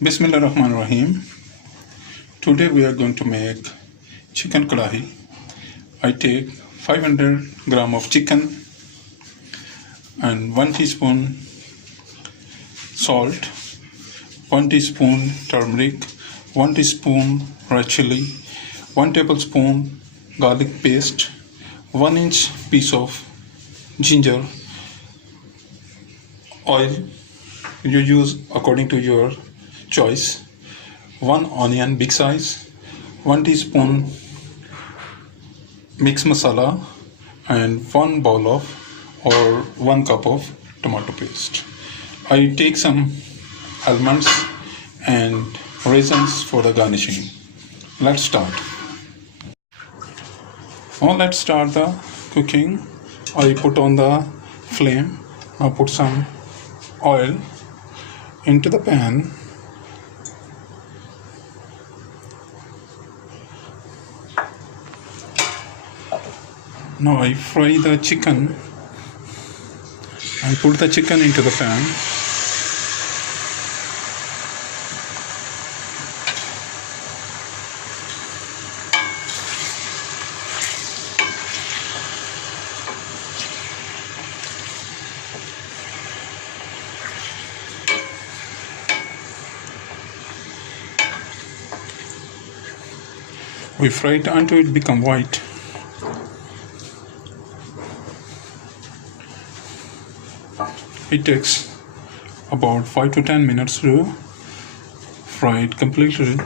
Bismillahirrahmanirrahim. Today we are going to make chicken karahi. I take 500 gram of chicken and 1 teaspoon salt, 1 teaspoon turmeric, 1 teaspoon red chili, 1 tablespoon garlic paste, 1 inch piece of ginger, oil you use according to your choice, 1 onion big size, 1 teaspoon mix masala, and 1 bowl of or 1 cup of tomato paste. I take some almonds and raisins for the garnishing. Let's start. Now let's start the cooking. I put on the flame. Now put some oil into the pan. Now I fry the chicken. I put the chicken into the pan. We fry it until it becomes white. It takes about 5 to 10 minutes to fry it completely.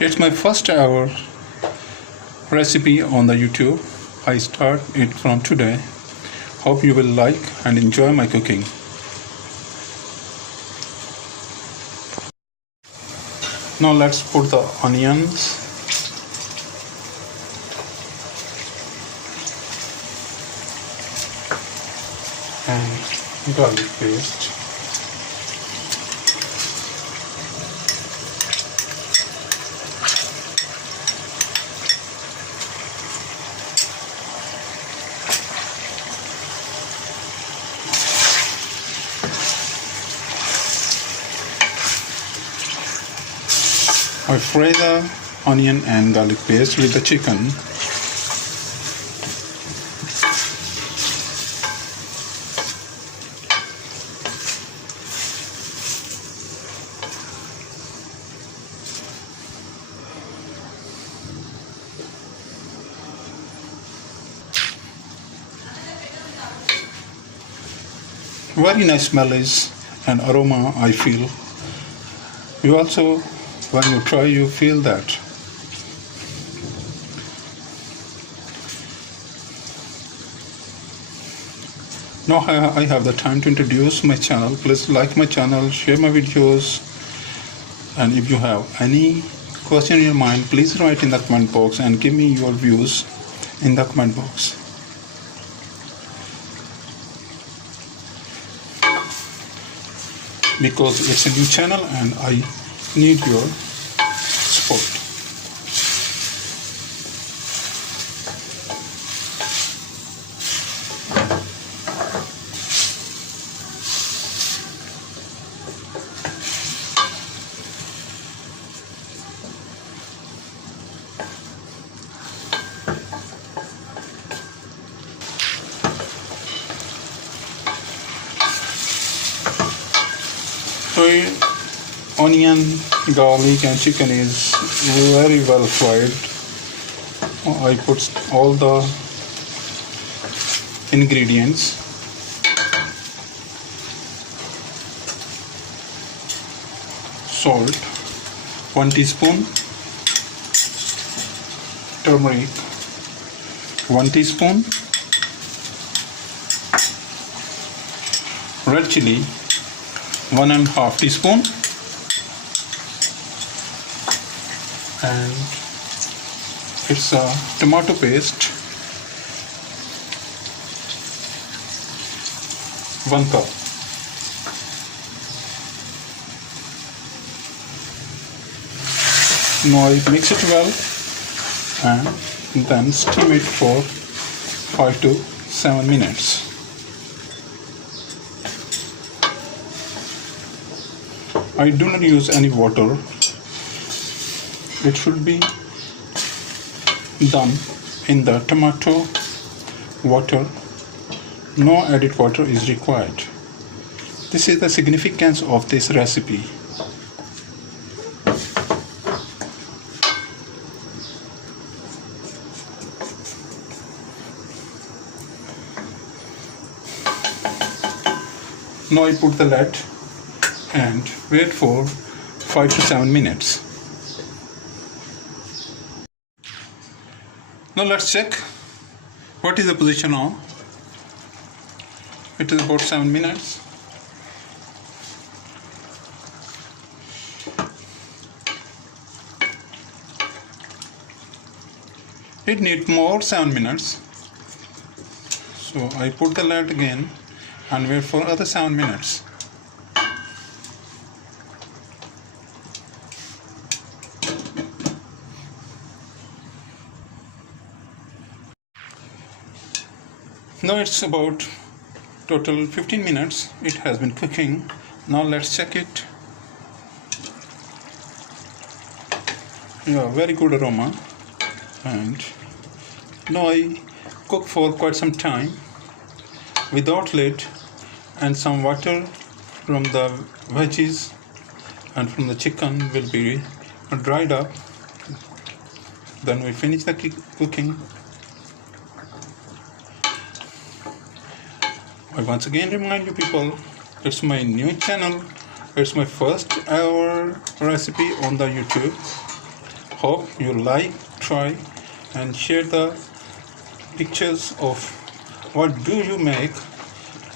It's my first ever recipe on the YouTube. I start it from today. Hope you will like and enjoy my cooking. Now let's put the onions and garlic paste. I fry the onion and garlic paste with the chicken. Very nice smell is and aroma I feel. You also, when you try, you feel that. Now I have the time to introduce my channel. Please like my channel, share my videos, and if you have any question in your mind, please write in the comment box and give me your views in the comment box. Because it's a new channel and I need your support. So onion, garlic and chicken is very well fried. I put all the ingredients. Salt 1 teaspoon, turmeric 1 teaspoon, red chili 1.5 teaspoon, and it's a tomato paste 1 cup. Now I mix it well and then steam it for 5 to 7 minutes. I do not use any water. It should be done in the tomato water. No added water is required. This is the significance of this recipe. Now I put the lid and wait for 5 to 7 minutes. Now let's check what is the position now. It is about 7 minutes. It needs more 7 minutes. So I put the lid again and wait for other 7 minutes. Now it's about total 15 minutes. It has been cooking. Now let's check it. Yeah, very good aroma. And now I cook for quite some time without lid, and some water from the veggies and from the chicken will be dried up. Then we finish the cooking. I once again remind you people, it's my new channel. It's my first ever recipe on the YouTube. Hope you like, try and share the pictures of what do you make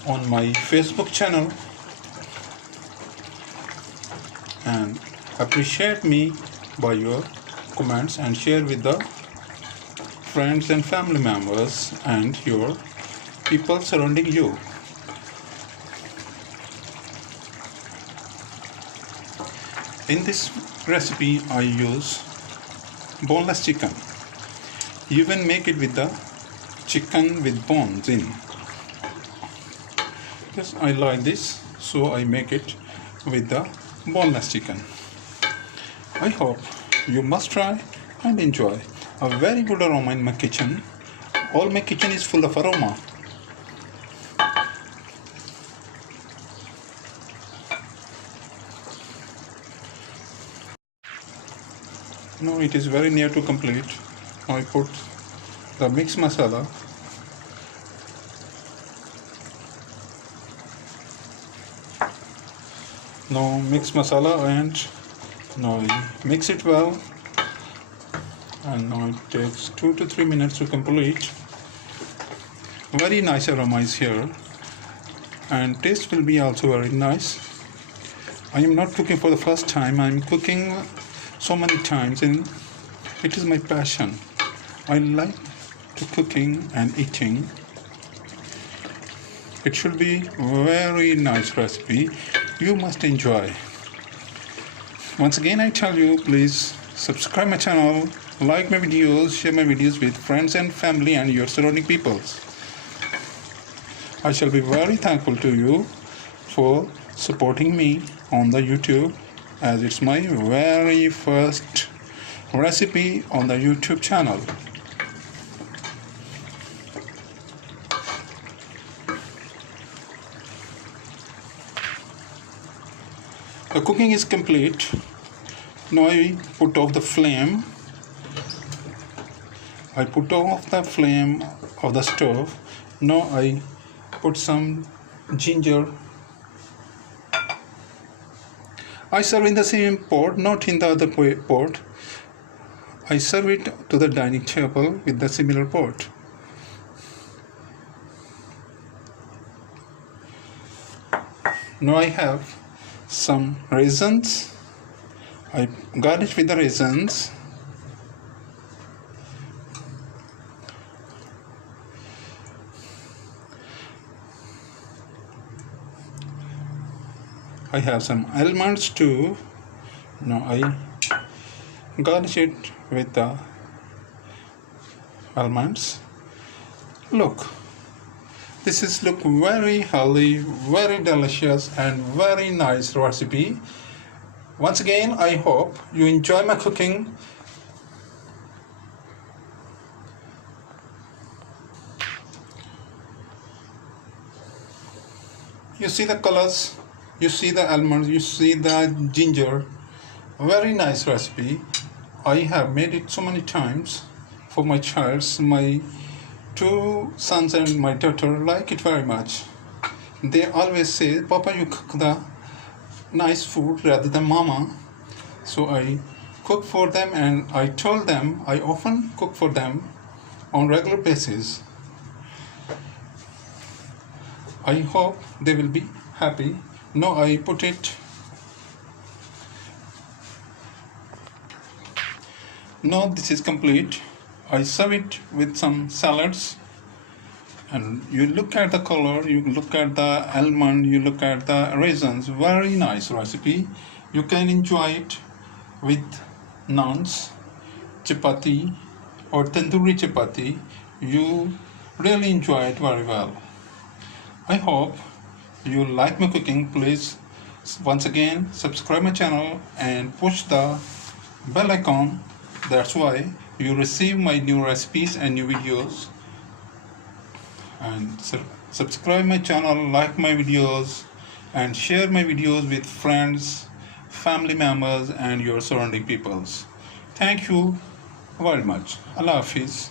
on my Facebook channel, and appreciate me by your comments and share with the friends and family members and your people surrounding you. In this recipe I use boneless chicken. You can make it with the chicken with bones in. Yes, I like this, so I make it with the boneless chicken. I hope you must try and enjoy. A very good aroma in my kitchen. All my kitchen is full of aroma. Now it is very near to complete. Now I put the mixed masala. Now mix masala and now I mix it well, and now it takes 2 to 3 minutes to complete. Very nice aroma is here and taste will be also very nice. I am not cooking for the first time. I am cooking so many times and it is my passion. I like to cooking and eating. It should be very nice recipe. You must enjoy. Once again I tell you, please subscribe my channel, like my videos, share my videos with friends and family and your surrounding peoples. I shall be very thankful to you for supporting me on the YouTube, as it's my very first recipe on the YouTube channel. The cooking is complete. Now I put off the flame. I put off the flame of the stove Now I put some ginger. I serve in the same pot, not in the other pot. I serve it to the dining table with the similar pot. Now I have some raisins. I garnish with the raisins. I have some almonds too. Now I garnish it with the almonds. Look, this is look very healthy, very delicious and very nice recipe. Once again, I hope you enjoy my cooking. You see the colors, you see the almonds, you see the ginger. Very nice recipe. I have made it so many times for my childs. My two sons and my daughter like it very much. They always say, Papa, you cook the nice food rather than Mama. So I cook for them, and I told them I often cook for them on regular basis. I hope they will be happy. Now I put it. Now this is complete. I serve it with some salads. And you look at the color, you look at the almond, you look at the raisins. Very nice recipe. You can enjoy it with naans, chapati or tandoori chapati. You really enjoy it very well. I hope you like my cooking. Please once again subscribe my channel and push the bell icon. That's why you receive my new recipes and new videos. And subscribe my channel, like my videos, and share my videos with friends, family members and your surrounding peoples. Thank you very much. Allah Hafiz.